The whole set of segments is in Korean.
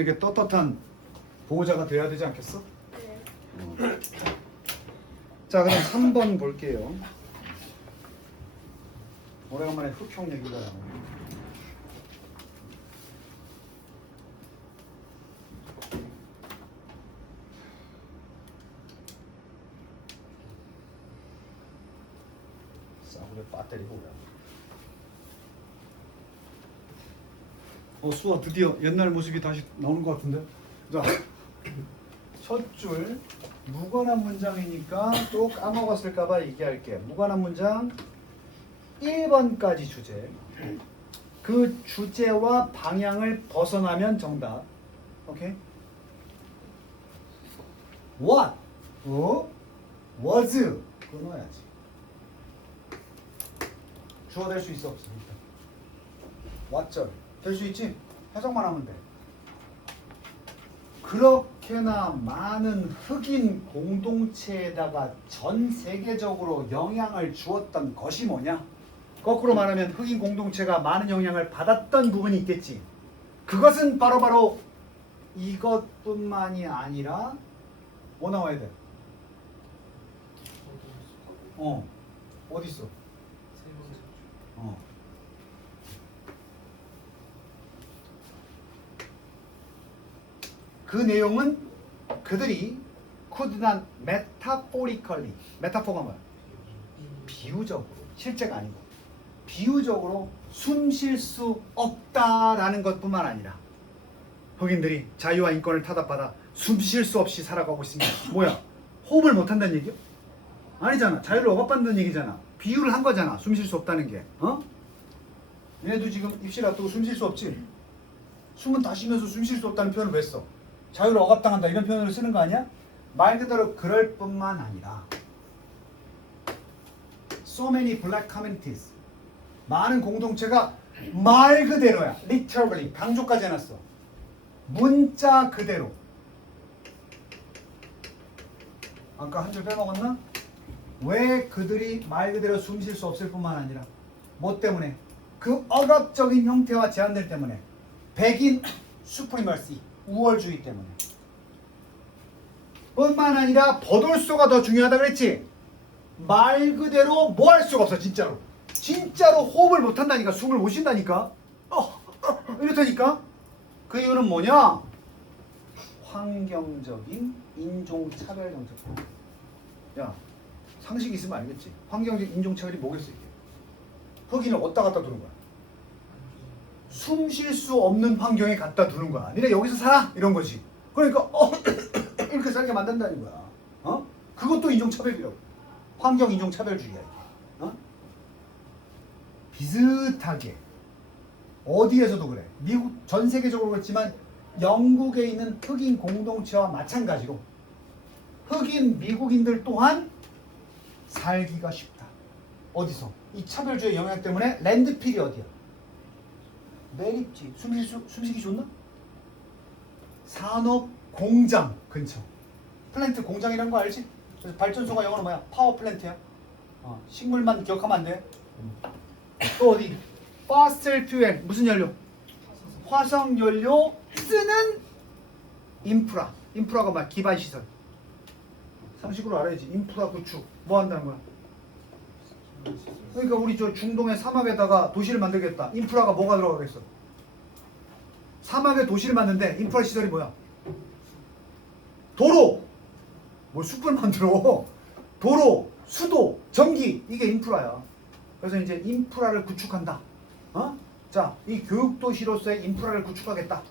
이게 떳떳한 보호자가 돼야 되지 않겠어? 네. 자, 그럼 3번 볼게요. 오래간만에 흑형 얘기가 나오네. 싸구려 배터리가 오래. 수아 드디어 옛날 모습이 다시 나오는 것 같은데. 자, 첫 줄 무관한 문장이니까 또 까먹었을까봐 얘기할게. 무관한 문장 1번까지 주제. 그 주제와 방향을 벗어나면 정답. 오케이? What? Was? 끊어야지. 주어 될 수 있어 없어? What절 될 수 있지? 해석만 하면 돼. 그렇게나 많은 흑인 공동체에다가 전 세계적으로 영향을 주었던 것이 뭐냐? 거꾸로 말하면 흑인 공동체가 많은 영향을 받았던 부분이 있겠지. 그것은 바로 이것뿐만이 아니라 뭐 나와야 돼? 어디 있어? 그 내용은 그들이 could not metaphorically, 메타포가 뭐야? 비유적으로, 실제가 아니고 비유적으로 숨 쉴 수 없다라는 것뿐만 아니라 흑인들이 자유와 인권을 타닥받아 숨 쉴 수 없이 살아가고 있습니다. 뭐야? 호흡을 못한다는 얘기야? 아니잖아. 자유를 억압받는 얘기잖아. 비유를 한 거잖아. 숨 쉴 수 없다는 게. 얘네도 지금 입실 앞두고 숨 쉴 수 없지? 숨은 다 쉬면서 숨 쉴 수 없다는 표현을 왜 써? 자유를 억압당한다 이런 표현을 쓰는 거 아니야? 말 그대로 그럴 뿐만 아니라 so many black communities, 많은 공동체가 말 그대로야. literally 강조까지 해놨어. 문자 그대로. 아까 한 줄 빼먹었나? 왜 그들이 말 그대로 숨 쉴 수 없을 뿐만 아니라 뭐 때문에? 그 억압적인 형태와 제한들 때문에. 백인 수프리머시, 우월주의 때문에. 뿐만 아니라 버돌소가 더 중요하다 그랬지? 말 그대로 뭐 할 수가 없어. 진짜로 호흡을 못한다니까. 숨을 못 쉰다니까. 이렇다니까. 그 이유는 뭐냐? 환경적인 인종차별 정책. 야, 상식이 있으면 알겠지. 환경적 인종차별이 뭐겠어 이게? 흑인을 어디다 갖다 두는 거야? 숨 쉴 수 없는 환경에 갖다 두는 거야. 니네 여기서 살아? 이런 거지. 그러니까 이렇게 살게 만든다는 거야. 그것도 인종차별이라고. 환경 인종차별주의야 이게. 비슷하게 어디에서도 그래. 미국 전 세계적으로 그렇지만 영국에 있는 흑인 공동체와 마찬가지로 흑인 미국인들 또한 살기가 쉽다. 어디서? 이 차별주의 영향 때문에 랜드필이 어디야? 매립지. 숨쉬기 좋나? 산업 공장 근처. 플랜트 공장이라는 거 알지? 그래서 발전소가 영어로 뭐야? 파워 플랜트야. 식물만 기억하면 안 돼. 또 어디? fossil fuel. 무슨 연료? 화석 연료 쓰는 인프라. 인프라가 뭐야? 기반 시설. 상식으로 알아야지. 인프라 구축. 뭐 한다는 거야? 그러니까 우리 저 중동의 사막에다가 도시를 만들겠다. 인프라가 뭐가 들어가겠어? 사막에 도시를 만드는데 인프라 시설이 뭐야? 도로! 뭘 숲을 만들어? 도로, 수도, 전기. 이게 인프라야. 그래서 이제 인프라를 구축한다. 자, 이 교육도시로서의 인프라를 구축하겠다.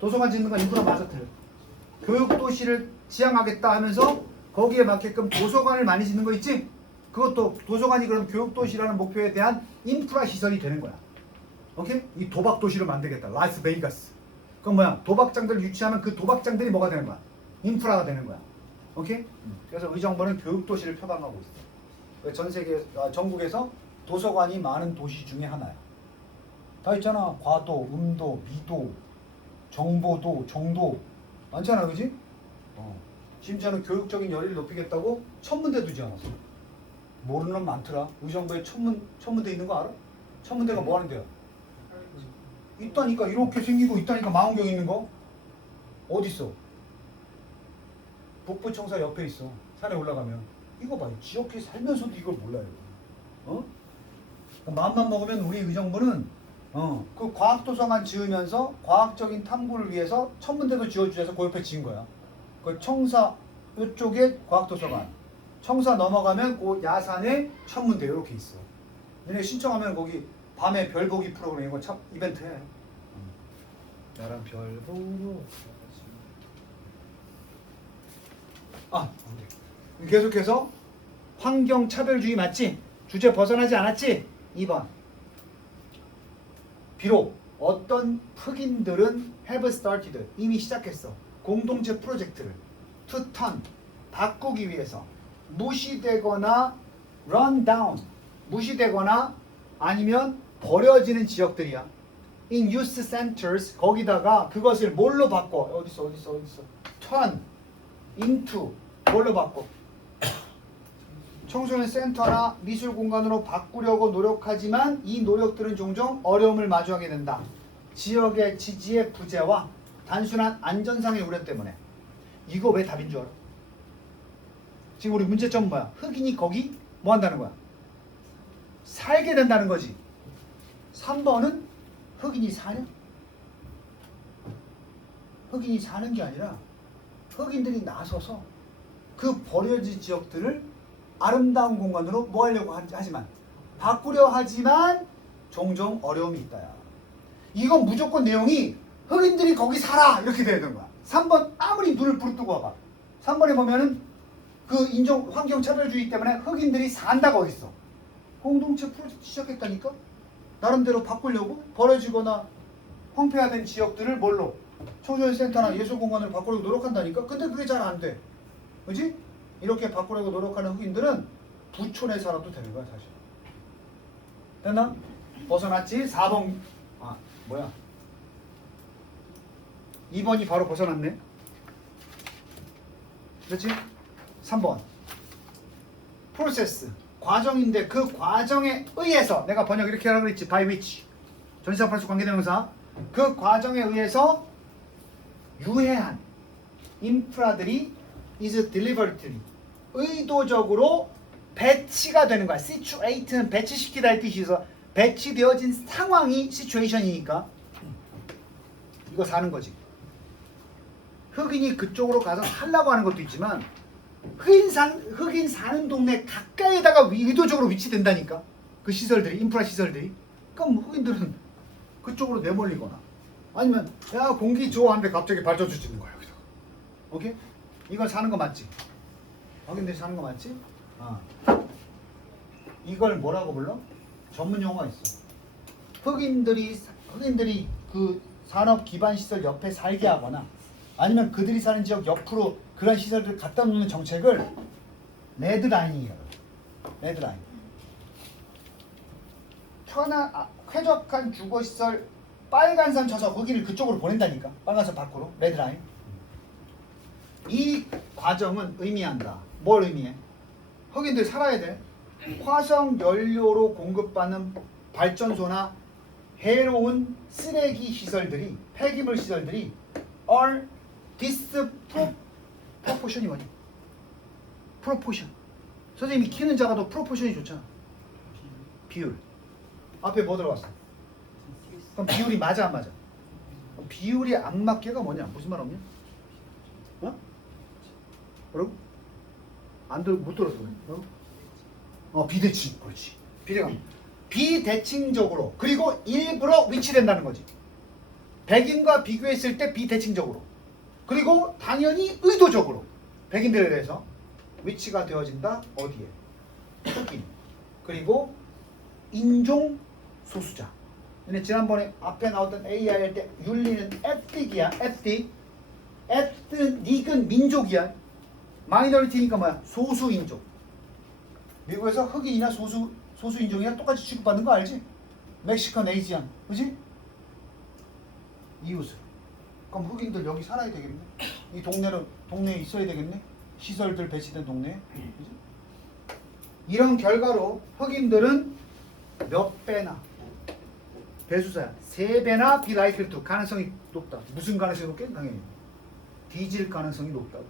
도서관 짓는 건 인프라 맞아 틀려. 교육도시를 지향하겠다 하면서 거기에 맞게끔 도서관을 많이 짓는 거 있지? 그것도 도서관이 그럼 교육도시라는 목표에 대한 인프라 시설이 되는 거야. 오케이? 이 도박도시를 만들겠다. 라스베이거스. 그럼 뭐야? 도박장들을 유치하면 그 도박장들이 뭐가 되는 거야? 인프라가 되는 거야. 오케이? 그래서 의정부는 교육도시를 표방하고 있어. 전 세계, 전국에서 도서관이 많은 도시 중에 하나야. 다 있잖아. 과도, 음도, 미도, 정보도, 정도. 많잖아, 그지? 심지어는 교육적인 열의를 높이겠다고 천문대도 지어놨어. 모르는 놈 많더라. 의정부에 천문대 있는 거 알아? 천문대가 뭐 하는 데야? 있다니까. 이렇게 생기고 있다니까. 망원경 있는 거. 어디 있어? 북부 청사 옆에 있어. 산에 올라가면 이거 봐. 지역에 살면서도 이걸 몰라요. 어? 마음만 먹으면 우리 의정부는 그 과학도서관 지으면서 과학적인 탐구를 위해서 천문대도 지어주셔서 그 옆에 지은 거야. 그 청사 이쪽에 과학도서관, 청사 넘어가면 그 야산에 천문대 이렇게 있어. 너네 신청하면 거기 밤에 별 보기 프로그램 이거 참 이벤트 해. 나랑 별 보러 계속해서 환경 차별주의 맞지? 주제 벗어나지 않았지? 2번. 비록 어떤 흑인들은 have started 이미 시작했어. 공동체 프로젝트를 to turn 바꾸기 위해서 무시되거나 run down 무시되거나 아니면 버려지는 지역들이야. in youth centers 거기다가 그것을 뭘로 바꿔? 어딨어 turn into 뭘로 바꿔? 청소년 센터나 미술 공간으로 바꾸려고 노력하지만 이 노력들은 종종 어려움을 마주하게 된다. 지역의 지지의 부재와 단순한 안전상의 우려 때문에. 이거 왜 답인 줄 알아? 지금 우리 문제점은 뭐야? 흑인이 거기 뭐 한다는 거야? 살게 된다는 거지. 3번은 흑인이 사냐? 흑인이 사는 게 아니라 흑인들이 나서서 그 버려진 지역들을 아름다운 공간으로 뭐 하려고 하지만 바꾸려 하지만 종종 어려움이 있다야. 이건 무조건 내용이 흑인들이 거기 살아 이렇게 돼야 되는 거야. 3번 아무리 눈을 부릅뜨고 와봐. 3번에 보면은 그 인종 환경 차별주의 때문에 흑인들이 산다가 어딨어. 공동체 프로젝트 시작했다니까. 나름대로 바꾸려고 버려지거나 황폐화된 지역들을 뭘로 청소년 센터나 예술공간으로 바꾸려고 노력한다니까. 근데 그게 잘 안 돼. 그지? 이렇게 바꾸려고 노력하는 흑인들은 부촌에 살아도 되는 거야 사실. 됐나? 벗어났지? 4번 뭐야? 2번이 바로 벗어났네. 그렇지? 3번 프로세스 과정인데 그 과정에 의해서 내가 번역 이렇게 하라고 그랬지. by which 전치사 플러스 관계대명사 그 과정에 의해서 유해한 인프라들이 is deliberately 의도적으로 배치가 되는 거야. situate는 배치시키다 할 뜻이 있어. 배치되어진 상황이 situation이니까 이거 사는 거지. 흑인이 그쪽으로 가서 살라고 하는 것도 있지만 흑인 사는 동네 가까이에다가 의도적으로 위치된다니까. 그 시설들이 인프라 시설들이. 그럼 흑인들은 그쪽으로 내몰리거나 아니면 야 공기 좋아하는데 갑자기 발전소 짓는 거야. 여기서. 오케이? 이건 사는 거 맞지? 흑인들이 사는 거 맞지? 이걸 뭐라고 불러? 전문 용어가 있어. 흑인들이 그 산업 기반 시설 옆에 살게 하거나 아니면 그들이 사는 지역 옆으로 그런 시설들을 갖다 놓는 정책을 레드라인이에요. 레드라인. 쾌적한 주거시설 빨간선 쳐서 흑인을 그쪽으로 보낸다니까. 빨간선 밖으로. 레드라인. 이 과정은 의미한다. 뭘 의미해? 흑인들 살아야 돼. 화석 연료로 공급받는 발전소나 해로운 쓰레기 시설들이 폐기물 시설들이 are disproportion이 뭐지? proportion. 선생님이 키는 작아도 proportion이 좋잖아. 비율. 앞에 뭐 들어갔어? 그럼 비율이 맞아 안 맞아? 비율이 안 맞게가 뭐냐? 무슨 말 없냐? 뭐라고? 못 들었어. 비대칭. 그렇지. 비대칭적으로 그리고 일부러 위치된다는 거지. 백인과 비교했을 때 비대칭적으로 그리고 당연히 의도적으로 백인들에 대해서 위치가 되어진다. 어디에? 흑인 그리고 인종 소수자. 근데 지난번에 앞에 나왔던 AI 할 때 윤리는 ethnic이야. ethnic은 민족이야. 마이너리티니까 뭐야? 소수인종. 미국에서 흑인이나 소수인종이랑 똑같이 취급받는 거 알지? 멕시칸, 에이지안, 그지? 이웃을. 그럼 흑인들 여기 살아야 되겠네. 이 동네에 있어야 되겠네. 시설들 배치된 동네에. 그지? 이런 결과로 흑인들은 몇 배나 배수사야. 3배나 be likely to 가능성이 높다. 무슨 가능성이 높게? 당연히 뒤질 가능성이 높다고.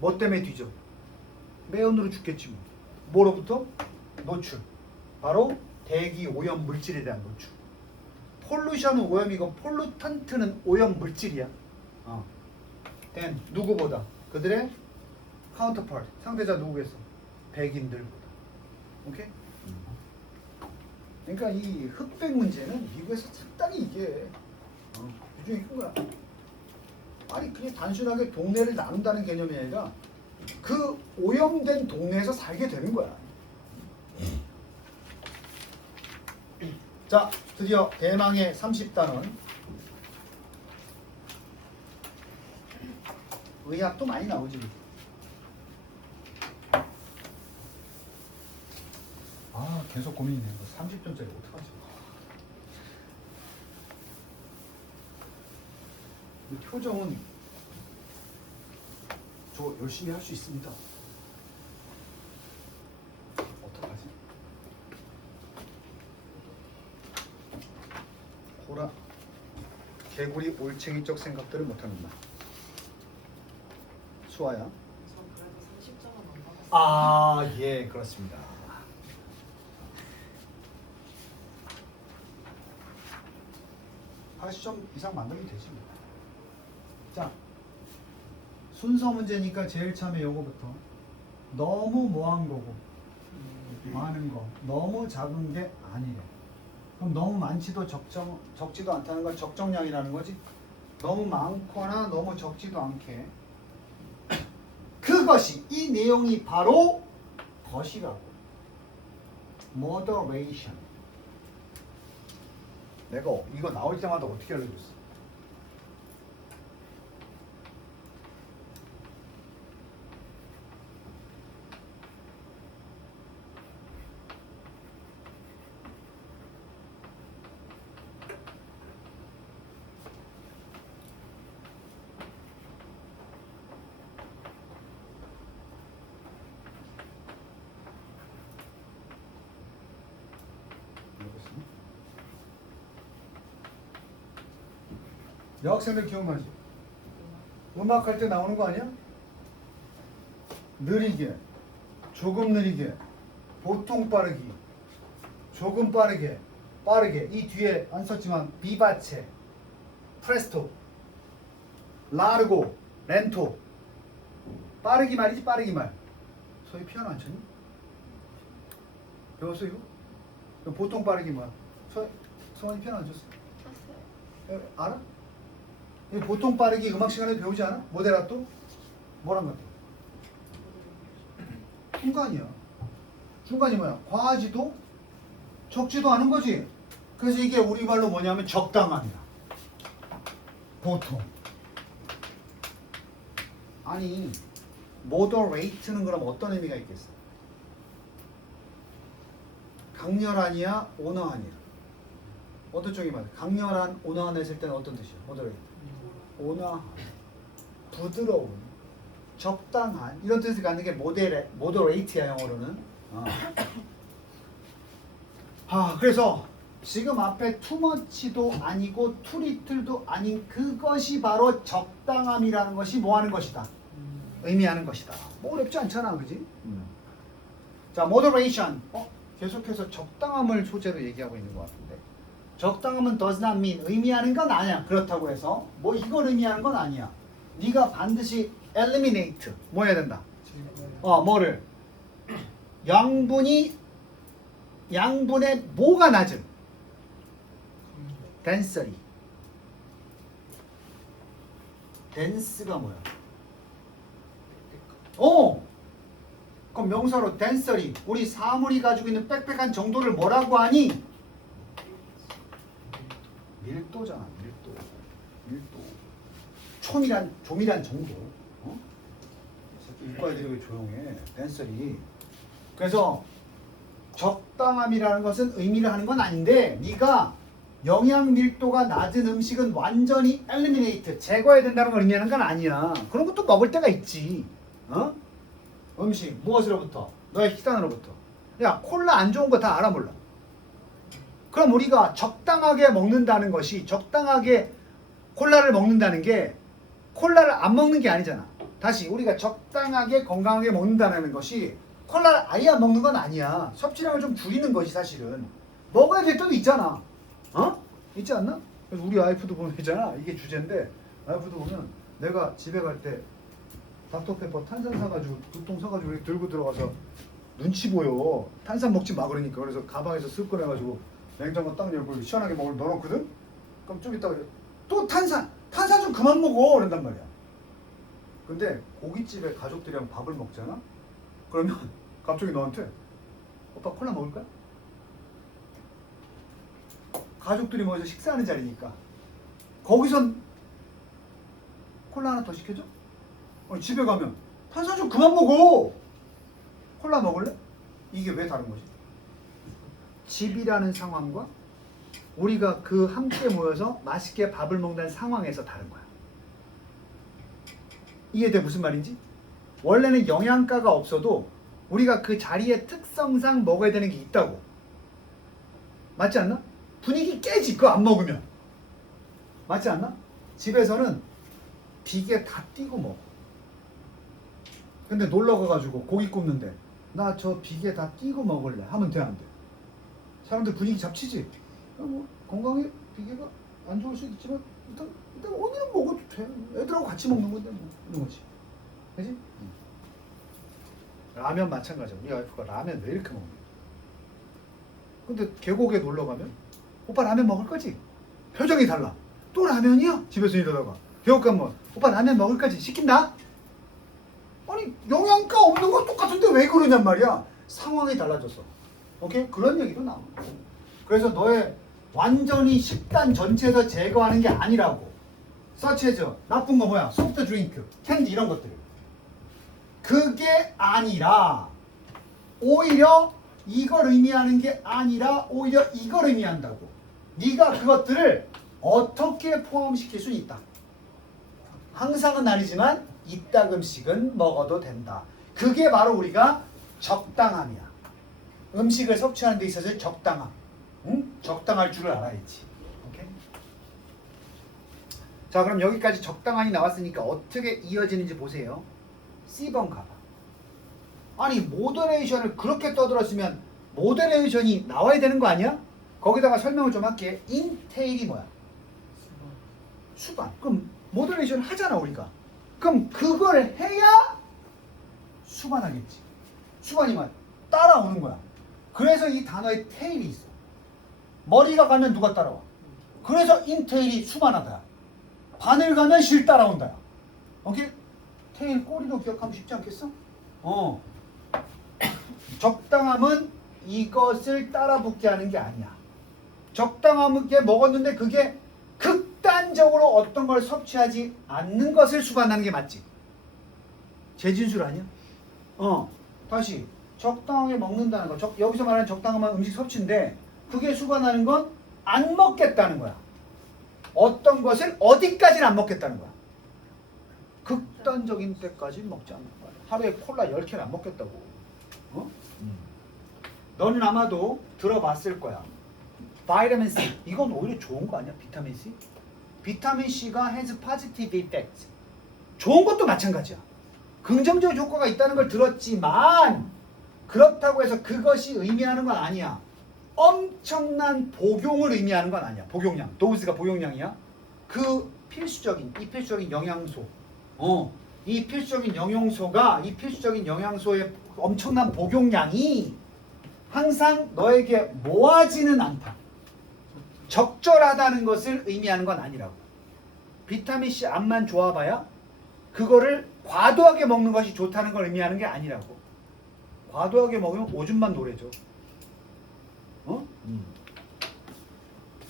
뭐 때문에 뒤져? 매연으로 죽겠지 뭐. 뭐로부터? 노출. 바로 대기 오염 물질에 대한 노출. 폴루션은 오염이고 폴루턴트는 오염 물질이야. then 누구보다? 그들의 카운터파트. 상대자 누구겠어? 백인들보다. 오케이? 그러니까 이 흑백 문제는 미국에서 상당히 이게 비중이 큰 거야. 아니 그게 단순하게 동네를 나눈다는 개념이 아니라 그 오염된 동네에서 살게 되는 거야. 자, 드디어 대망의 30단원. 의학도 많이 나오지. 아, 계속 고민이네. 30점짜리 어떡하지? 이 표정은 저 열심히 할 수 있습니다. 어떡하지? 호라 개구리 올챙이적 생각들을 못하는구나. 수아야? 저 그래도 30점은 안 받았어요. 아, 예, 그렇습니다. 80점 이상 만들면 되지. 자, 순서 문제니까 제일 처음에 요거부터. 너무 뭐한 거고 많은 거, 너무 작은 게 아니래. 그럼 너무 많지도 적지도 않다는 건 적정량이라는 거지. 너무 많거나 너무 적지도 않게. 그것이, 이 내용이 바로 것이라고. moderation. 내가 이거 나올 때마다 어떻게 알려줬어? 여학생들 기억나지? 음악 할 때 나오는 거 아니야? 느리게, 조금 느리게, 보통 빠르기, 조금 빠르게, 빠르게. 이 뒤에 안 썼지만 비바체, 프레스토, 라르고, 렌토. 빠르기 말이지, 빠르기 말. 소희 피아노 안 쳤니? 배웠어 이거? 그럼 보통 빠르기 뭐야? 성환이 피아노 안 쳤어? 쳤어요. 알아? 이 보통 빠르기 음악 시간에 배우지 않아? 모데라또? 뭐란 것 같아? 중간이야. 중간이 뭐야? 과하지도 적지도 않은 거지. 그래서 이게 우리말로 뭐냐면 적당함이야. 보통. 아니 moderate는 그럼 어떤 의미가 있겠어? 강렬하니야? 온화하니야? 어떤 쪽이 맞아? 강렬한, 온화한 했을 때는 어떤 뜻이야? moderate. 온화한, 부드러운, 적당한 이런 뜻을 갖는 게 moderate야 영어로는. 그래서 지금 앞에 too much도 아니고 too little도 아닌 그것이 바로 적당함이라는 것이 뭐 하는 것이다? 의미하는 것이다. 뭐 어렵지 않잖아, 그지? 자, moderation. 계속해서 적당함을 소재로 얘기하고 있는 것 같은데. 적당함은 does not mean 의미하는 건 아니야. 그렇다고 해서 뭐 이걸 의미하는 건 아니야. 네가 반드시 eliminate 뭐 해야 된다. 뭐를 양분의 뭐가 낮은 density. dense가 뭐야? 그럼 명사로 density. 우리 사물이 가지고 있는 빽빽한 정도를 뭐라고 하니? 밀도잖아. 밀도. 조밀한 정도. 이과 애들이 왜 조용해? density. 그래서 적당함이라는 것은 의미를 하는 건 아닌데, 네가 영양 밀도가 낮은 음식은 완전히 eliminate, 제거해야 된다는 걸 의미하는 건 아니야. 그런 것도 먹을 때가 있지. 음식 무엇으로부터? 너의 식단으로부터. 야, 콜라 안 좋은 거 다 알아 몰라? 그럼 우리가 적당하게 먹는다는 것이, 적당하게 콜라를 먹는다는 게 콜라를 안 먹는 게 아니잖아. 다시 우리가 적당하게 건강하게 먹는다는 것이 콜라를 아예 안 먹는 건 아니야. 섭취량을 좀 줄이는 것이 사실은. 먹어야 될 때도 있잖아. 어? 있지 않나? 그래서 우리 와이프도 보면 있잖아. 이게 주제인데 와이프도 보면 내가 집에 갈 때 닥터페퍼 탄산 사가지고 2통 사가지고 이렇게 들고 들어가서 눈치 보여. 탄산 먹지 마 그러니까. 그래서 가방에서 쓱 꺼내가지고 냉장고 딱 열고 시원하게 먹을 넣어놓거든? 그럼 좀 이따가 또 탄산 좀 그만 먹어 그런단 말이야. 근데 고깃집에 가족들이랑 밥을 먹잖아? 그러면 갑자기 너한테 오빠 콜라 먹을까? 가족들이 모여서 식사하는 자리니까 거기선 콜라 하나 더 시켜줘? 집에 가면 탄산 좀 그만 먹어. 콜라 먹을래? 이게 왜 다른 거지? 집이라는 상황과 우리가 그 함께 모여서 맛있게 밥을 먹는 상황에서 다른 거야. 이해돼 무슨 말인지? 원래는 영양가가 없어도 우리가 그 자리의 특성상 먹어야 되는 게 있다고. 맞지 않나? 분위기 깨지 그거 안 먹으면. 맞지 않나? 집에서는 비계 다 띄고 먹어. 근데 놀러 가가지고 고기 굽는데 나 저 비계 다 띄고 먹을래 하면 돼 안 돼? 사람들 분위기 잡치지? 뭐 건강에 비계가 안 좋을 수도 있지만 일단 오늘은 먹어도 돼. 애들하고 같이 먹는 건데 뭐 이런 거지. 그지? 라면 마찬가지야. 우리 와이프가 라면 왜 이렇게 먹냐? 근데 계곡에 놀러 가면 오빠 라면 먹을 거지? 표정이 달라. 또 라면이야? 집에서 이러다가 계곡 가면 오빠 라면 먹을 거지? 시킨다? 아니 영양가 없는 거 똑같은데 왜 그러냔 말이야. 상황이 달라졌어. 오케이? 그런 얘기도 나와. 그래서 너의 완전히 식단 전체에서 제거하는 게 아니라고. 서치해줘. 나쁜 거 뭐야? 소프트 드링크, 캔디 이런 것들. 그게 아니라 오히려 이걸 의미하는 게 아니라 오히려 이걸 의미한다고. 네가 그것들을 어떻게 포함시킬 수 있다. 항상은 아니지만 이따금씩은 먹어도 된다. 그게 바로 우리가 적당함이야. 음식을 섭취하는 데 있어서의 적당함. 응? 적당할 줄을 알아야지. 오케이? 자, 그럼 여기까지 적당함이 나왔으니까 어떻게 이어지는지 보세요. C번 가봐. 아니 모더레이션을 그렇게 떠들었으면 모더레이션이 나와야 되는 거 아니야? 거기다가 설명을 좀 할게. 인테일이 뭐야? 수반. 그럼 모더레이션 하잖아 우리가. 그럼 그걸 해야 수반하겠지. 수반이면 따라오는 거야. 그래서 이 단어에 테일이 있어. 머리가 가면 누가 따라와? 그래서 인테일이 수반하다. 바늘 가면 실 따라온다. 오케이? 테일 꼬리로 기억하면 쉽지 않겠어? 적당함은 이것을 따라 붙게 하는 게 아니야. 적당하게 먹었는데 그게 극단적으로 어떤 걸 섭취하지 않는 것을 수반하는 게 맞지. 재진술 아니야? 다시 적당하게 먹는다는 거. 여기서 말하는 적당한 음식 섭취인데 그게 수반하는 건 안 먹겠다는 거야. 어떤 것을 어디까지는 안 먹겠다는 거야. 극단적인 때까지 먹지 않는 거야. 하루에 콜라 10캔 안 먹겠다고. 너는 아마도 들어봤을 거야. 바이타민 C. 이건 오히려 좋은 거 아니야? 비타민 C? 비타민 C가 has positive effects. 좋은 것도 마찬가지야. 긍정적 효과가 있다는 걸 들었지만 그렇다고 해서 그것이 의미하는 건 아니야. 엄청난 복용을 의미하는 건 아니야. 복용량. 도우즈가 복용량이야. 그 필수적인 영양소. 이 필수적인 영양소의 엄청난 복용량이 항상 너에게 모아지는 않다. 적절하다는 것을 의미하는 건 아니라고. 비타민C 암만 좋아봐야 그거를 과도하게 먹는 것이 좋다는 걸 의미하는 게 아니라고. 과도하게 먹으면 오줌만 노래져.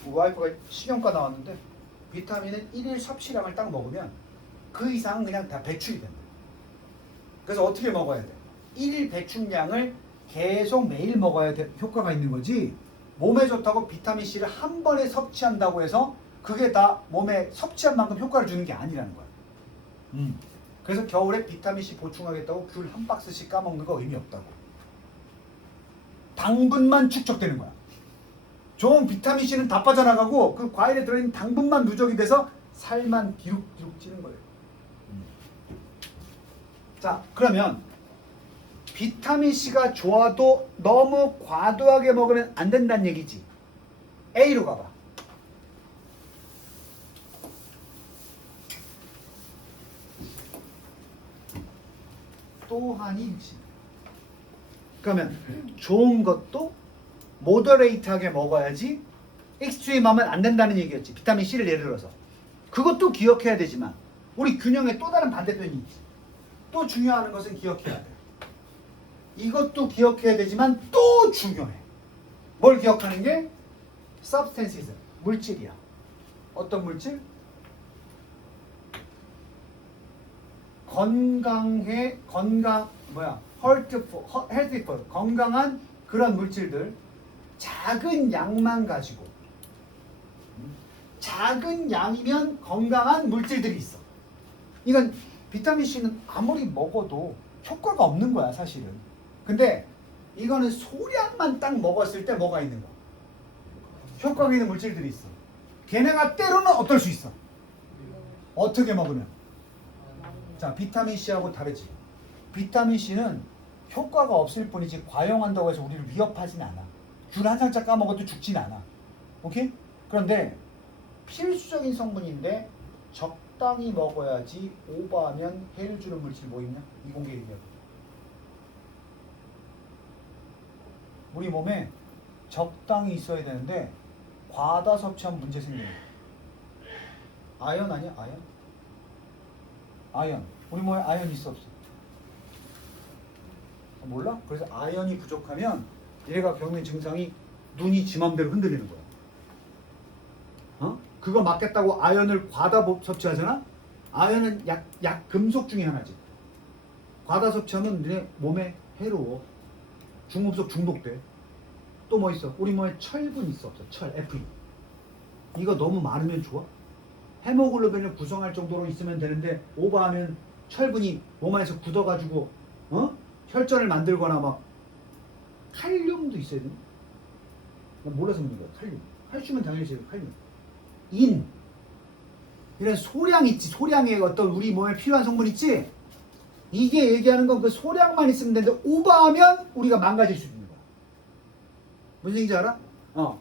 와이프가 식용과 나왔는데 비타민은 1일 섭취량을 딱 먹으면 그 이상은 그냥 다 배출이 된다. 그래서 어떻게 먹어야 돼? 1일 배출량을 계속 매일 먹어야 돼. 효과가 있는 거지. 몸에 좋다고 비타민C를 한 번에 섭취한다고 해서 그게 다 몸에 섭취한 만큼 효과를 주는 게 아니라는 거야. 그래서 겨울에 비타민C 보충하겠다고 귤 한 박스씩 까먹는 거 의미 없다고. 당분만 축적되는 거야. 좋은 비타민C는 다 빠져나가고 그 과일에 들어있는 당분만 누적이 돼서 살만 비룩비룩 찌는 거예요. 자, 그러면 비타민 C가 좋아도 너무 과도하게 먹으면 안 된다는 얘기지. A로 가봐. 또한이 60. 그러면 좋은 것도 모더레이트하게 먹어야지 익스트림 하면 안 된다는 얘기였지. 비타민 C를 예를 들어서. 그것도 기억해야 되지만 우리 균형의 또 다른 반대편이 있지. 또 중요한 것은 기억해야 돼. 이것도 기억해야 되지만 또 중요해. 뭘 기억하는 게? substances, 물질이야. 어떤 물질? healthful, 건강한 그런 물질들, 작은 양만 가지고, 작은 양이면 건강한 물질들이 있어. 이건 비타민 C는 아무리 먹어도 효과가 없는 거야, 사실은. 근데 이거는 소량만 딱 먹었을 때 뭐가 있는 거야? 효과가 있는 물질들이 있어. 걔네가 때로는 어떨 수 있어? 어떻게 먹으면? 자, 비타민 C하고 다르지. 비타민 C는 효과가 없을 뿐이지 과용한다고 해서 우리를 위협하진 않아. 귤 한 살짝 까먹어도 죽진 않아. 오케이? 그런데 필수적인 성분인데 적당히 먹어야지. 오버하면 해를 주는 물질 뭐 있냐? 이공계 얘기하고. 우리 몸에 적당히 있어야 되는데 과다 섭취하면 문제 생겨요. 아연 아니야? 아연? 아연. 우리 몸에 아연 있어 없어? 몰라? 그래서 아연이 부족하면 얘가 겪는 증상이 눈이 지 맘대로 흔들리는 거야. 어? 그거 맞겠다고 아연을 과다 섭취하잖아? 아연은 약 금속 중에 하나지. 과다 섭취하면 너네 몸에 해로워. 중금속 중독돼. 또 뭐 있어? 우리 몸에 철분 있어 없어? 철, Fe. 이거 너무 많으면 좋아? 헤모글로빈을 구성할 정도로 있으면 되는데 오버하면 철분이 몸 안에서 굳어가지고 혈전을 만들거나 막. 칼륨도 있어야 되나? 난 몰라서 묻는 거야. 칼륨. 칼슘은 당연히 있어요. 칼륨. 인. 이런 소량 있지. 소량의 어떤 우리 몸에 필요한 성분 있지? 이게 얘기하는 건 그 소량만 있으면 되는데 오버하면 우리가 망가질 수 있는 거야. 무슨 얘기인지 알아?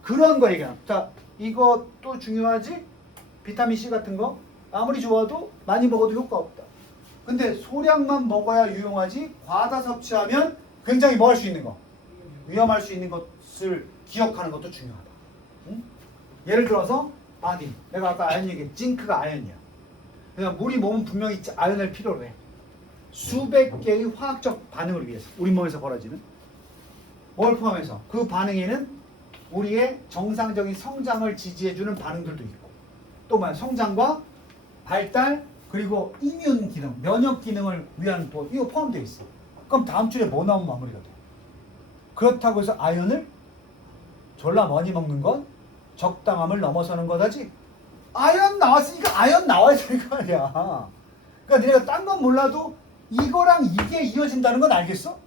그런 거 얘기하는 거야. 자, 이것도 중요하지? 비타민 C 같은 거 아무리 좋아도 많이 먹어도 효과 없다. 근데 소량만 먹어야 유용하지. 과다 섭취하면 굉장히 뭐 할 수 있는 거? 위험할 수 있는 것을 기억하는 것도 중요하다. 응? 예를 들어서 아딘. 내가 아까 아연 얘기했지. 징크가 아연이야. 그러니까 우리 몸은 분명히 아연을 필요로 해. 수백 개의 화학적 반응을 위해서 우리 몸에서 벌어지는 뭘 포함해서 그 반응에는 우리의 정상적인 성장을 지지해주는 반응들도 있고 또 뭐야? 성장과 발달 그리고 이뮨 기능, 면역 기능을 위한 이거 포함되어 있어. 그럼 다음 주에 뭐 나오면 마무리가 돼? 그렇다고 해서 아연을 졸라 많이 먹는 건 적당함을 넘어서는 거다지. 아연 나왔으니까 아연 나와야 될 거 아니야. 그러니까 너네가 딴 건 몰라도 이거랑 이게 이어진다는 건 알겠어?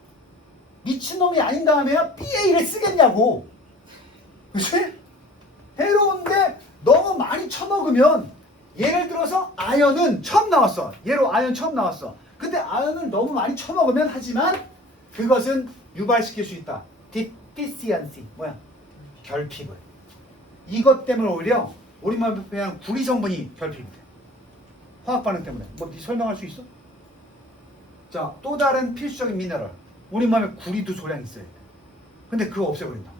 미친놈이 아닌 다음에야 BA를 쓰겠냐고. 그치? 해로운데 너무 많이 처먹으면 예를 들어서 아연은 처음 나왔어. 얘로 아연 처음 나왔어. 근데 아연을 너무 많이 처먹으면 하지만 그것은 유발시킬 수 있다. deficiency. 뭐야? 결핍을. 이것 때문에 오히려 우리 몸에 그냥 구리 성분이 결핍이 돼. 화학 반응 때문에. 뭐 네 설명할 수 있어? 자, 또 다른 필수적인 미네랄. 우리 몸에 구리도 소량 있어야 돼. 근데 그거 없애버린다.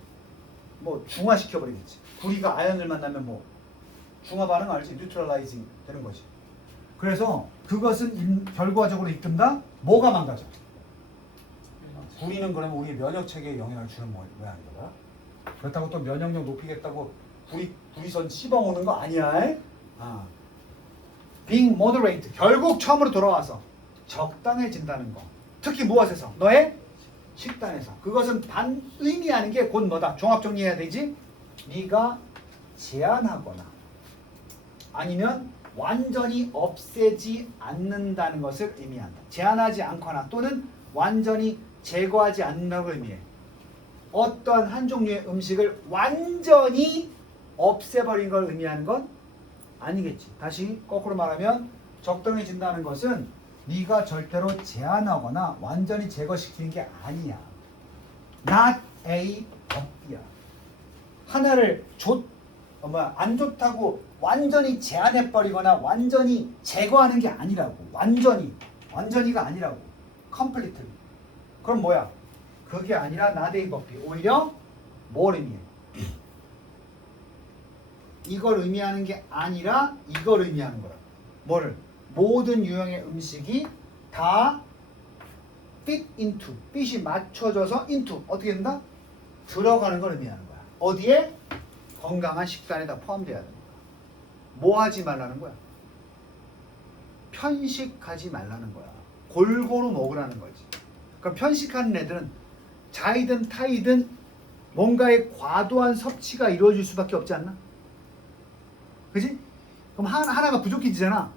뭐 중화시켜버리겠지. 구리가 아연을 만나면 뭐 중화 반응 알지? 뉴트럴라이징 되는 거지. 그래서 그것은 결과적으로 이끈다. 뭐가 망가져? 구리는 그러면 우리 면역 체계에 영향을 주는 모양이다. 그렇다고 또 면역력 높이겠다고 구리선 씹어먹는 거 아니야. being moderate. 결국 처음으로 돌아와서 적당해진다는 거. 특히 무엇에서? 너의 식단에서. 그것은 의미하는 게 곧 뭐다? 종합 정리해야 되지? 네가 제한하거나 아니면 완전히 없애지 않는다는 것을 의미한다. 제한하지 않거나 또는 완전히 제거하지 않는다고 의미해. 어떠한 한 종류의 음식을 완전히 없애버린 걸 의미하는 건 아니겠지. 다시 거꾸로 말하면 적당해진다는 것은 네가 절대로 제한하거나 완전히 제거시키는 게 아니야. Not a 법이야. 하나를 안 좋다고 완전히 제한해버리거나 완전히 제거하는 게 아니라고. 완전히가 아니라고. completely. 그럼 뭐야? 그게 아니라 not a 법이. 오히려 뭘 의미해? 이걸 의미하는 게 아니라 이걸 의미하는 거야. 뭐를? 모든 유형의 음식이 다 fit into, fit이 맞춰져서 into 어떻게 된다? 들어가는 걸 의미하는 거야. 어디에? 건강한 식단에 다 포함되어야 되는 거야. 뭐 하지 말라는 거야? 편식하지 말라는 거야. 골고루 먹으라는 거지. 그러니까 편식하는 애들은 자이든 타이든 뭔가의 과도한 섭취가 이루어질 수밖에 없지 않나? 그지? 그럼 하나가 부족해지잖아.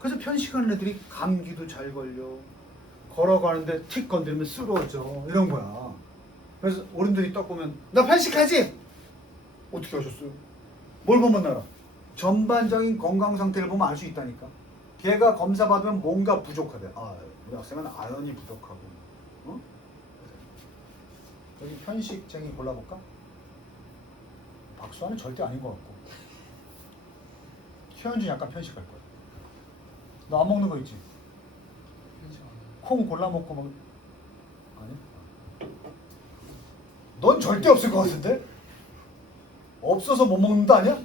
그래서 편식하는 애들이 감기도 잘 걸려. 걸어가는데 틱 건드리면 쓰러져. 이런 거야. 그래서 어른들이 딱 보면 나 편식하지? 어떻게 하셨어요? 뭘 보면 알아? 전반적인 건강 상태를 보면 알 수 있다니까. 걔가 검사 받으면 뭔가 부족하대. 아, 우리 학생은 아연이 부족하고. 어? 여기 편식쟁이 골라볼까? 박수환은 절대 아닌 것 같고. 최현준 약간 편식할 거야. 너 안 먹는 거 있지? 콩 골라 먹고 먹. 아니? 넌 절대 없을 것 같은데? 없어서 못 먹는 거 아니야?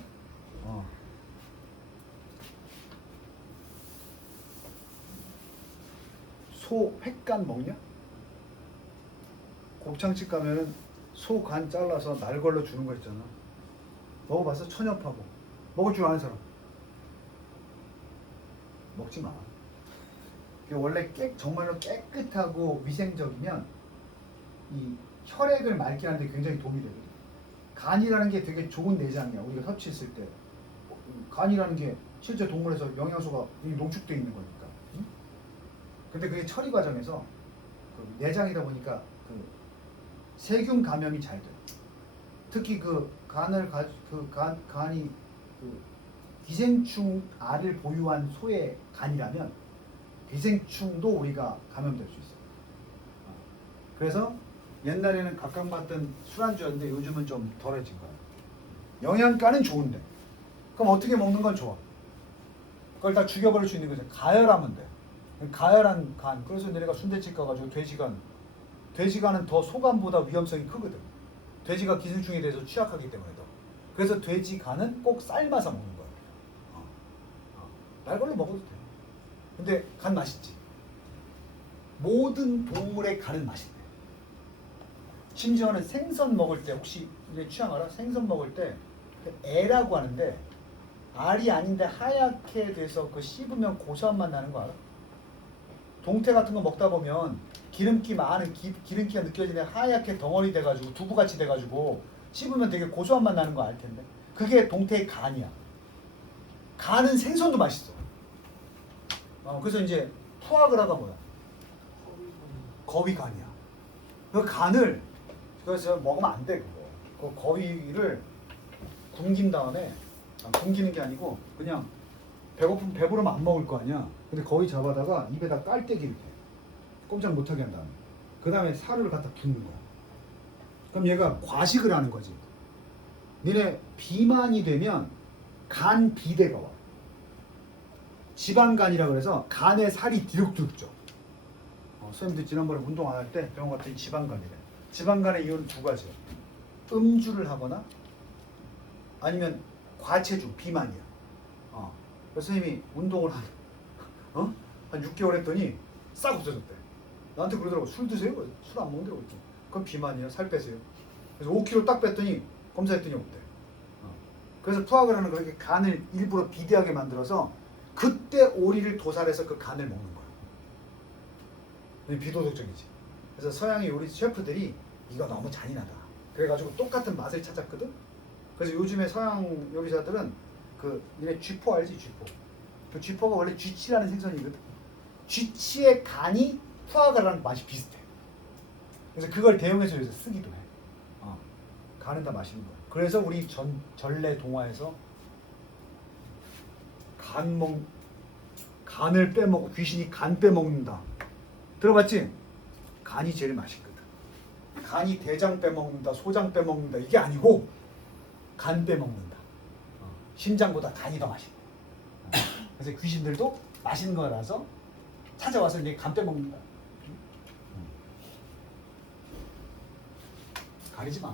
소 횟간 먹냐? 곱창집 가면은 소 간 잘라서 날 걸러 주는 거 있잖아. 먹어봤어? 천엽하고. 먹을 줄 아는 사람? 먹지 마. 원래 정말로 깨끗하고 위생적이면 이 혈액을 맑게 하는데 굉장히 도움이 되거든. 간이라는 게 되게 좋은 내장이야. 우리가 섭취했을 때 간이라는 게 실제 동물에서 영양소가 농축되어 있는 거니까. 응? 근데 그게 처리 과정에서 그 내장이다 보니까 그 세균 감염이 잘 돼. 특히 그 간이 그 기생충 알을 보유한 소의 간이라면 기생충도 우리가 감염될 수 있어요. 그래서 옛날에는 각광받던 술안주였는데 요즘은 좀 덜해진 거야. 영양가는 좋은데 그럼 어떻게 먹는 건 좋아? 그걸 다 죽여버릴 수 있는 거죠. 가열하면 돼. 가열한 간. 그래서 내가 순대집 가가지고 돼지간은 더 소간보다 위험성이 크거든. 돼지가 기생충에 대해서 취약하기 때문에 더. 그래서 돼지간은 꼭 삶아서 먹는 거야. 날 걸로 먹어도 돼. 근데 간 맛있지. 모든 동물의 간은 맛있대. 심지어는 생선 먹을 때 혹시 이게 취향 알아? 생선 먹을 때 애라고 하는데 알이 아닌데 하얗게 돼서 그 씹으면 고소한 맛 나는 거 알아? 동태 같은 거 먹다 보면 기름기 많은 기름기가 느껴지는 하얗게 덩어리 돼가지고 두부같이 돼가지고 씹으면 되게 고소한 맛 나는 거 알 텐데 그게 동태의 간이야. 간은 생선도 맛있어. 그래서 이제 푸아그라가 뭐야? 거위간이야. 그 간을 그래서 먹으면 안 돼 그거. 그 거위를 굶긴 다음에 굶기는 게 아니고 그냥 배부르면 안 먹을 거 아니야. 근데 거위 잡아다가 입에다 깔때기를 대. 꼼짝 못하게 한 다음에 그 다음에 살을 갖다 붓는 거야. 그럼 얘가 과식을 하는 거지. 니네 비만이 되면 간 비대가 와. 지방간이라 그래서 간에 살이 디룩디룩 쪄. 선생님들 지난번에 운동 안 할 때 병원 갔더니 지방간이래. 지방간의 이유는 두 가지야. 음주를 하거나 아니면 과체중, 비만이야. 그래서 선생님이 운동을 한 6개월 했더니 싹 없어졌대. 나한테 그러더라고. 술 드세요? 술 안 먹는데 그랬지. 그럼 비만이야. 살 빼세요. 그래서 5kg 딱 뺐더니 검사했더니 없대. 그래서 푸아그라는 그렇게 간을 일부러 비대하게 만들어서 그때 오리를 도살해서 그 간을 먹는 거야. 비도덕적이지. 그래서 서양의 요리 셰프들이 이거 너무 잔인하다. 그래가지고 똑같은 맛을 찾았거든. 그래서 요즘에 서양 요리사들은 그 니네 쥐포 알지? 쥐포. 그 쥐포가 원래 쥐치라는 생선이거든. 쥐치의 간이 푸아그라랑 맛이 비슷해. 그래서 그걸 대용해서 요새 쓰기도 해. 간은 다 맛있는 거야. 그래서 우리 간을 빼먹고 귀신이 간 빼먹는다. 들어봤지? 간이 제일 맛있거든. 간이 대장 빼먹는다, 소장 빼먹는다 이게 아니고 간 빼먹는다. 심장보다 간이 더 맛있다. 그래서 귀신들도 맛있는 거라서 찾아와서 이제 간 빼먹는다. 가리지 마.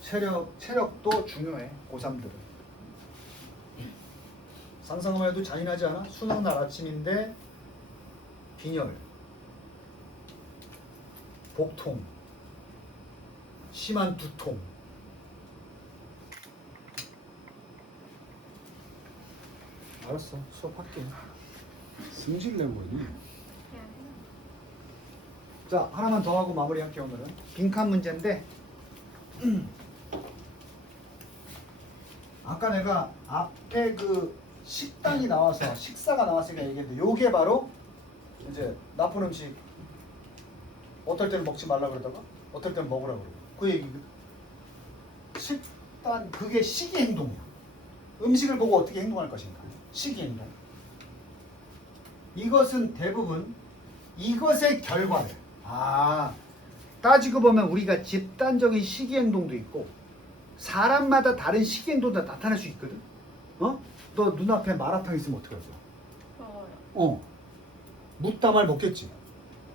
체력도 중요해. 고3들은. 상상만 해도 잔인하지 않아? 수능날 아침인데 빈혈, 복통, 심한 두통. 알았어, 수업할게. 승질 내고 있니? 자, 하나만 더 하고 마무리할게요. 오늘은 빈칸 문제인데 아까 내가 앞에 그 식단이 나와서 식사가 나왔으니까 얘기했는데 요게 바로 이제 나쁜 음식 어떨 때는 먹지 말라 그러다가 어떨 때는 먹으라 그러고 그 얘기거든. 식단 그게 식이 행동이야. 음식을 보고 어떻게 행동할 것인가. 식이 행동. 이것은 대부분 이것의 결과를 따지고 보면 우리가 집단적인 식이 행동도 있고 사람마다 다른 식이 행동도 나타날 수 있거든. 너 눈앞에 마라탕 있으면 어떡할 거야? 무다말 먹겠지.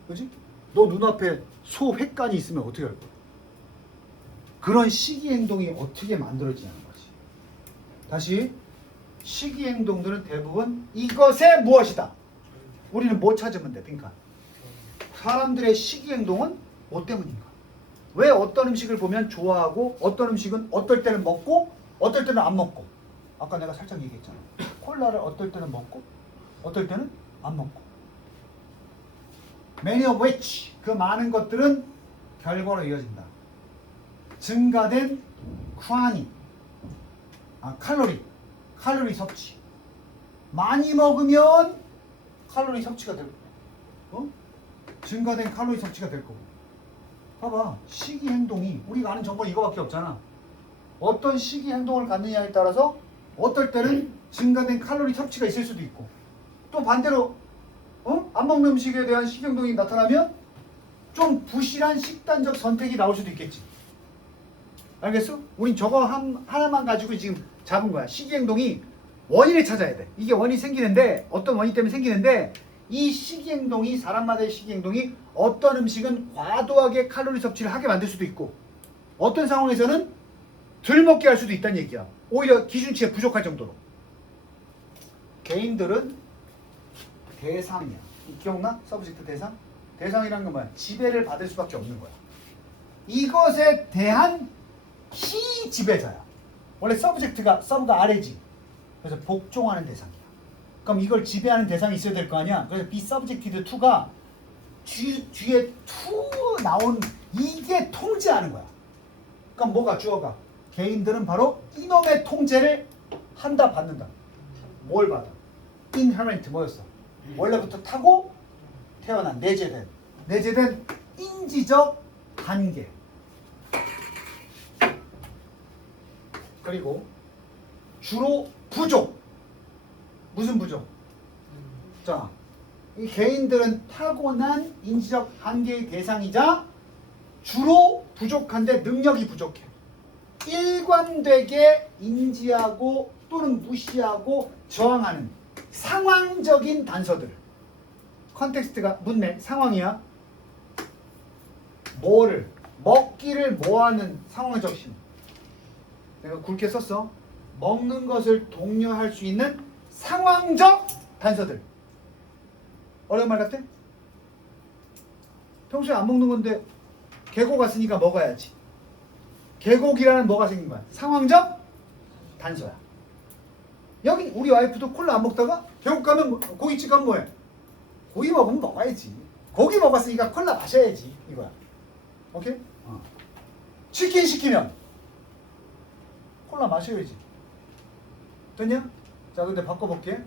그지? 너 눈앞에 소 횟간이 있으면 어떻게 할 거야? 그런 식이 행동이 어떻게 만들어지냐는 거지. 다시 식이 행동들은 대부분 이것의 무엇이다. 우리는 뭐 찾으면 돼? 빈칸. 사람들의 식이 행동은 뭐 때문인가? 왜 어떤 음식을 보면 좋아하고 어떤 음식은 어떨 때는 먹고 어떨 때는 안 먹고. 아까 내가 살짝 얘기했잖아. 콜라를 어떨 때는 먹고 어떨 때는 안 먹고. Many of which 그 많은 것들은 결과로 이어진다. 증가된 쿠아니 칼로리 섭취. 많이 먹으면 칼로리 섭취가 될 거고, 증가된 칼로리 섭취가 될 거고. 봐봐, 식이 행동이 우리가 아는 정보는 이거밖에 없잖아. 어떤 식이 행동을 갖느냐에 따라서 어떨 때는 증가된 칼로리 섭취가 있을 수도 있고, 또 반대로 안 먹는 음식에 대한 식이 행동이 나타나면 좀 부실한 식단적 선택이 나올 수도 있겠지. 알겠어? 우린 저거 하나만 가지고 지금 잡은 거야. 식이 행동이 원인을 찾아야 돼. 이게 원인이 생기는데 어떤 원인 때문에 생기는데 이 식이 행동이 사람마다의 식이 행동이 어떤 음식은 과도하게 칼로리 섭취를 하게 만들 수도 있고 어떤 상황에서는 덜 먹게 할 수도 있다는 얘기야. 오히려 기준치에 부족할 정도로. 개인들은 대상이야. 기억나? 서브젝트 대상? 대상이란 건 뭐야? 지배를 받을 수밖에 없는 거야. 이것에 대한 피지배자야. 원래 서브가 아래지. 그래서 복종하는 대상이야. 그럼 이걸 지배하는 대상이 있어야 될 거 아니야? 그래서 be subjected to가 뒤에 to 나온 이게 통제하는 거야. 그럼 뭐가 주어가? 개인들은 바로 이놈의 통제를 한다 받는다. 뭘 받아? inherent 뭐였어? 원래부터 타고 태어난 내재된 인지적 한계. 그리고 주로 부족. 무슨 부족? 자, 이 개인들은 타고난 인지적 한계의 대상이자 주로 부족한데 능력이 부족해. 일관되게 인지하고 또는 무시하고 저항하는 상황적인 단서들. 컨텍스트가 문맥 상황이야. 뭐를 먹기를 뭐하는 상황적 심. 내가 굵게 썼어. 먹는 것을 독려할 수 있는 상황적 단서들. 어려운 말 같아? 평소에 안 먹는 건데 계곡 왔으니까 먹어야지. 계곡이라는 뭐가 생긴 거야? 상황적 단서야. 여기 우리 와이프도 콜라 안 먹다가 계곡 가면 고깃집 가면 뭐해? 고기 먹으면 먹어야지. 고기 먹었으니까 콜라 마셔야지 이거야. 오케이? 치킨 시키면 콜라 마셔야지. 됐냐? 자, 근데 바꿔볼게.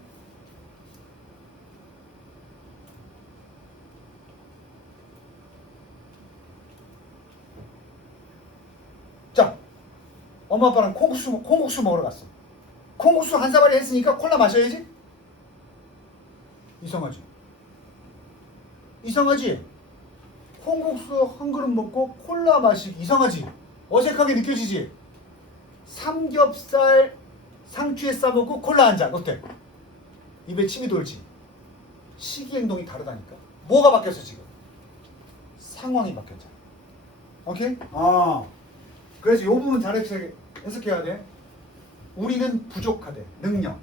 자, 엄마 아빠랑 콩국수 먹으러 갔어. 콩국수 한 사발이 했으니까 콜라 마셔야지. 이상하지? 이상하지? 콩국수 한 그릇 먹고 콜라 마시기 이상하지? 어색하게 느껴지지? 삼겹살 상추에 싸먹고 콜라 한 잔 어때? 입에 침이 돌지? 시기 행동이 다르다니까. 뭐가 바뀌었어 지금? 상황이 바뀌었잖아. 오케이? 그래서 이 부분 잘 해석해야 돼. 우리는 부족하대. 능력.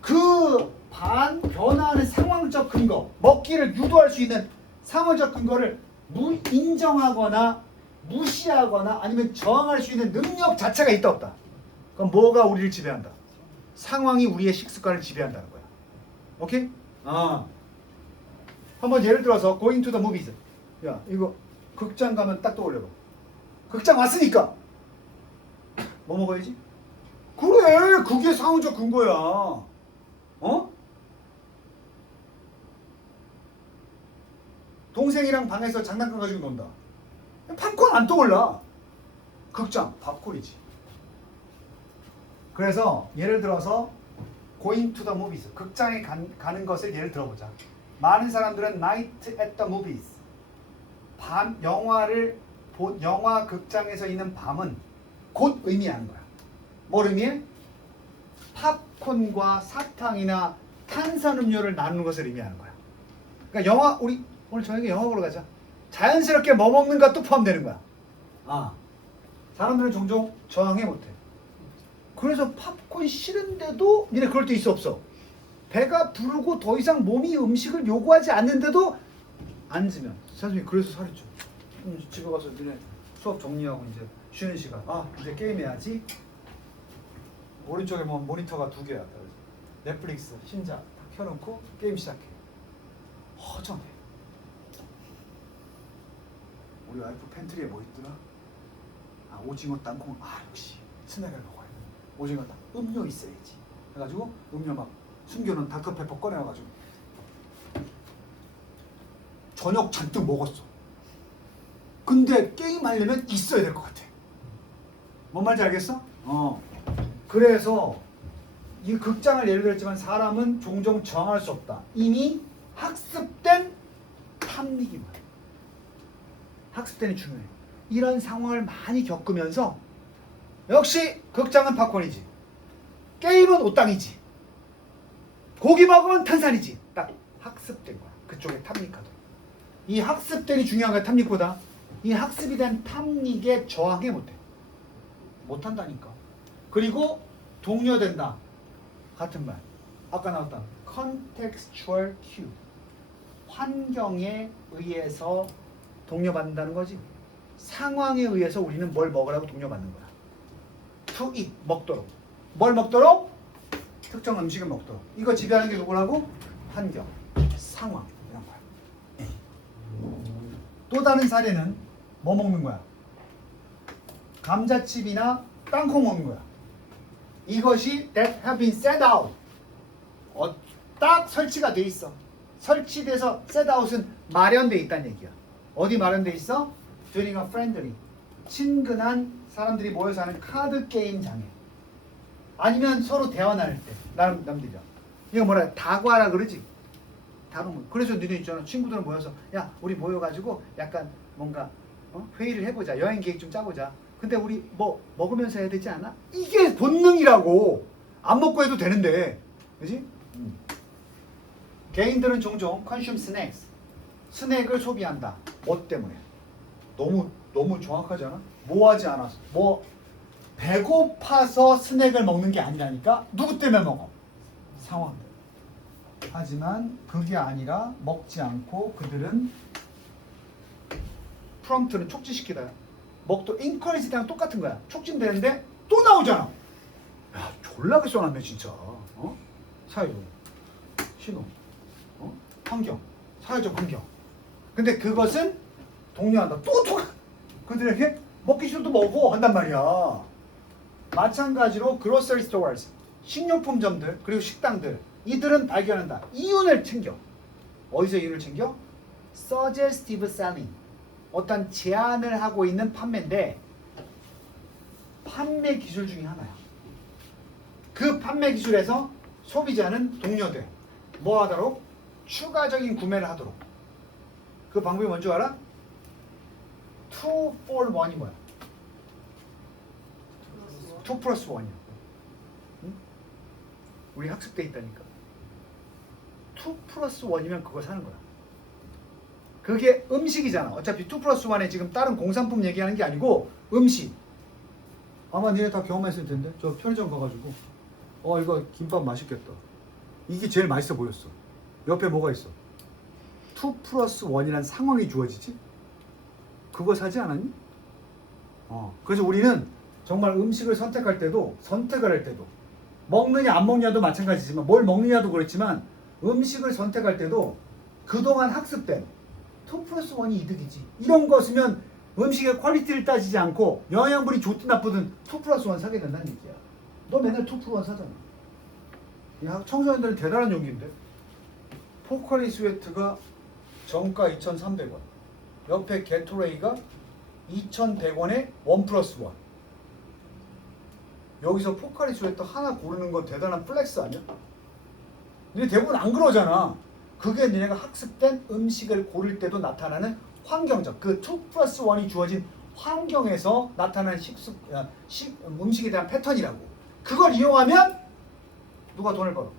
그 변화하는 상황적 근거, 먹기를 유도할 수 있는 상황적 근거를 인정하거나 무시하거나 아니면 저항할 수 있는 능력 자체가 있다 없다. 그럼 뭐가 우리를 지배한다? 상황이 우리의 식습관을 지배한다는 거야. 오케이? 한번 예를 들어서 going to the movies. 야 이거 극장 가면 딱 떠올려봐. 극장 왔으니까 뭐 먹어야지? 그래 그게 상황적 근거야. 동생이랑 방에서 장난감 가지고 논다. 팝콘 안 떠올라. 극장 팝콘이지. 그래서 예를 들어서 going to the movies 극장에 가는 것을 예를 들어보자. 많은 사람들은 night at the movies 밤 영화 극장에서 있는 밤은 곧 의미하는 거야. 뭘 의미해? 팝콘과 사탕이나 탄산음료를 나누는 것을 의미하는 거야. 그러니까 우리 오늘 저녁에 영화 보러 가자. 자연스럽게 뭐 먹는 것도 포함되는 거야. 사람들은 종종 저항해 못해. 그래서 팝콘 싫은데도 니네 그럴 때 있어 없어? 배가 부르고 더 이상 몸이 음식을 요구하지 않는데도 앉으면 선생님 그래서 살이 쪄. 집에 가서 니네 수업 정리하고 이제 쉬는 시간. 이제 게임해야지. 오른쪽에 뭐 모니터가 2개야. 넷플릭스 신작 다 켜놓고 게임 시작해. 허전해. 우리 와이프 팬트리에 뭐 있더라? 오징어 땅콩. 역시 스낵을 먹어야 돼. 오징어 땅 음료 있어야지. 해가지고 음료 막 숨겨놓은 닥터페퍼 꺼내와가지고 저녁 잔뜩 먹었어. 근데 게임하려면 있어야 될 것 같아. 뭔 말인지 알겠어? 그래서 이 극장을 예를 들었지만 사람은 종종 저항할 수 없다. 이미 학습된 탐닉이 뭐야? 학습된이 중요해. 이런 상황을 많이 겪으면서 역시 극장은 팝콘이지. 게임은 옷당이지. 고기 먹으면 탄산이지. 딱 학습된 거야. 그쪽에 탐닉하도록. 이 학습된이 중요한 거야. 탐닉보다. 이 학습이 된 탐닉에 저항해 못해. 못한다니까. 그리고 동요된다. 같은 말. 아까 나왔던 contextual cue. 환경에 의해서 동요받는다는 거지. 상황에 의해서 우리는 뭘 먹으라고 동요받는 거야. to eat, 먹도록. 뭘 먹도록? 특정 음식을 먹도록. 이거 지배하는 게 누구라고? 환경, 상황 이런 거야. 또 다른 사례는 뭐 먹는 거야? 감자칩이나 땅콩 먹는 거야. 이것이 that have been set out. 딱 설치가 돼 있어. 설치돼서 set out은 마련돼 있다는 얘기야. 어디 마련돼 있어? during a friendly. 친근한 사람들이 모여서 하는 카드 게임 장에. 아니면 서로 대화 나눌 때. 남들이랑. 이거 뭐라 다과라 그러지? 다른 그래서 너네 있잖아. 친구들 모여서 야 우리 모여가지고 약간 뭔가 회의를 해보자. 여행 계획 좀 짜보자. 근데 우리 뭐 먹으면서 해야 되지 않아? 이게 본능이라고. 안 먹고 해도 되는데. 그지? 개인들은 종종 consume snacks. 스낵을 소비한다. 뭐 때문에? 너무 정확하지 않아? 뭐 하지 않아서. 배고파서 스낵을 먹는 게 아니라니까? 누구 때문에 먹어? 상황. 하지만 그게 아니라 먹지 않고 그들은 프롬프트는 촉진시키다. 먹도 인커리지랑 똑같은 거야. 촉진되는데 또 나오잖아. 야 졸라게 써놨네 진짜. 사회적 신호, 환경, 사회적 환경. 근데 그것은 독려한다. 또 그들에게 먹기 싫어도 먹어 한단 말이야. 마찬가지로 grocery stores, 식료품점들 그리고 식당들 이들은 발견한다. 이윤을 챙겨. 어디서 이윤을 챙겨? suggestive selling. 어떤 제안을 하고 있는 판매인데 판매 기술 중에 하나야. 그 판매 기술에서 소비자는 독려돼. 뭐 하도록? 추가적인 구매를 하도록. 그 방법이 뭔지 알아? 2 for 1이 뭐야? 2 플러스 1이야. 응? 우리 학습돼 있다니까. 2 플러스 1이면 그거 사는 거야. 그게 음식이잖아. 어차피 2 플러스 1에 지금 다른 공산품 얘기하는 게 아니고 음식. 아마 니네 다 경험했을 텐데. 저 편의점 가가지고 이거 김밥 맛있겠다. 이게 제일 맛있어 보였어. 옆에 뭐가 있어? 2 플러스 1이라는 상황이 주어지지? 그거 사지 않았니? 그래서 우리는 정말 음식을 선택할 때도 선택을 할 때도 먹느냐 안 먹느냐도 마찬가지지만 뭘 먹느냐도 그렇지만 음식을 선택할 때도 그동안 학습된 2 플러스 1이 이득이지. 이런 거 쓰면 음식의 퀄리티를 따지지 않고 영양분이 좋든 나쁘든 2 플러스 1 사게 된다는 얘기야. 너 맨날 2 플러스 1 사잖아. 야, 청소년들은 대단한 용기인데. 포카리 스웨트가 정가 2,300원. 옆에 게토레이가 2,100원에 1 플러스 1. 여기서 포카리 스웨트 하나 고르는 건 대단한 플렉스 아니야? 근데 대부분 안 그러잖아. 그게 너네가 학습된 음식을 고를 때도 나타나는 환경적, 그 2 플러스 1이 주어진 환경에서 나타나는 음식에 대한 패턴이라고. 그걸 이용하면 누가 돈을 벌어?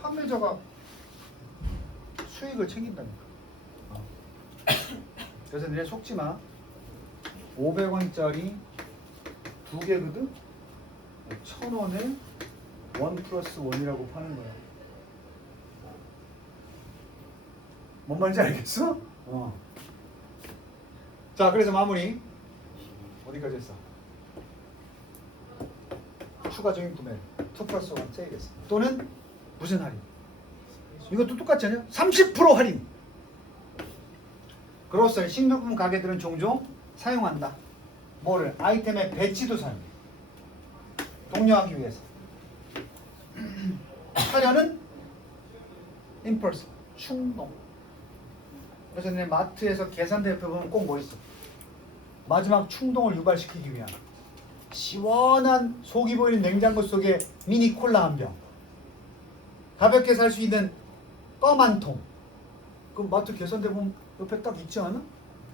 판매자가 수익을 챙긴다니까. 그래서 너네 속지 마. 500원짜리 2개거든? 1,000원에 1 플러스 1이라고 파는 거야. 뭔 말인지 알겠어? 자, 그래서 마무리. 어디까지 했어? 추가적인 구매 2 플러스 1 세일했어. 또는 무슨 할인? 이것도 똑같지 않냐? 30% 할인. 그로써 식료품 가게들은 종종 사용한다. 뭐를? 아이템의 배치도 사용해. 독려하기 위해서. 하려는 임펄스, 충동. 그래서 내 마트에서 계산대 옆에 보면 꼭 뭐 있어? 마지막 충동을 유발시키기 위한 시원한 속이 보이는 냉장고 속에 미니 콜라 한 병, 가볍게 살 수 있는 껌 한 통. 그 마트 계산대 보면 옆에 딱 있지 않아?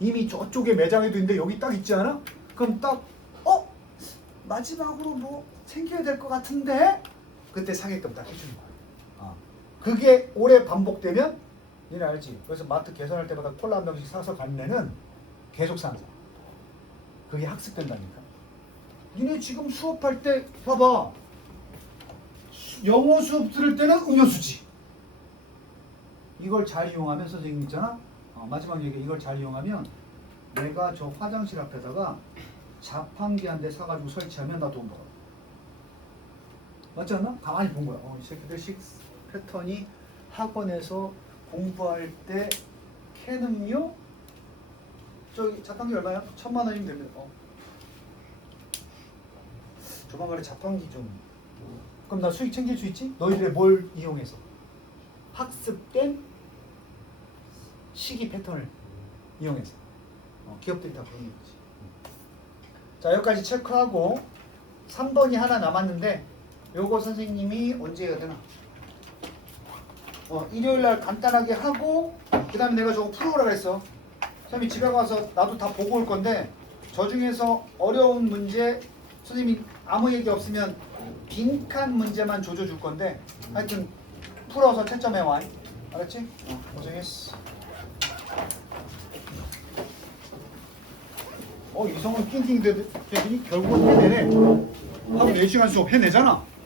이미 저쪽에 매장에도 있는데 여기 딱 있지 않아? 그럼 딱 마지막으로 뭐 챙겨야 될 것 같은데 그때 사게끔 딱 해주는 거야. 그게 오래 반복되면 니네 알지? 그래서 마트 계산할 때마다 콜라 한 병씩 사서 간 애는 계속 사는 거야. 그게 학습된다니까. 니네 지금 수업할 때 봐봐. 영어 수업 들을 때는 음료수지. 이걸 잘 이용하면 선생님 있잖아. 마지막 얘기, 이걸 잘 이용하면 내가 저 화장실 앞에다가 자판기 한 대 사가지고 설치하면 나 돈 벌어. 맞지 않나? 가만히 본 거야. 이 새끼들 패턴이 학원에서 공부할 때 캔 음료 저기 자판기 얼마야? 1,000만 원이면 됩니다. 조만간에 자판기 좀. 그럼 나 수익 챙길 수 있지? 너희들의 뭘 이용해서? 학습된 시기 패턴을 이용해서. 기업들이 다 그런 거지. 자, 여기까지 체크하고 3번이 하나 남았는데 요거 선생님이 언제 해야 되나? 일요일날 간단하게 하고 그 다음에 내가 저거 풀어오라 그랬어. 선생님이 집에 가서 나도 다 보고 올 건데 저 중에서 어려운 문제 선생님이 아무 얘기 없으면 빈칸 문제만 조져줄 건데 하여튼 풀어서 채점해 와. 알았지? 고생했어. 이성은 낑낑대더니 결국은 해내네. 하루 4시간 수업 해내잖아.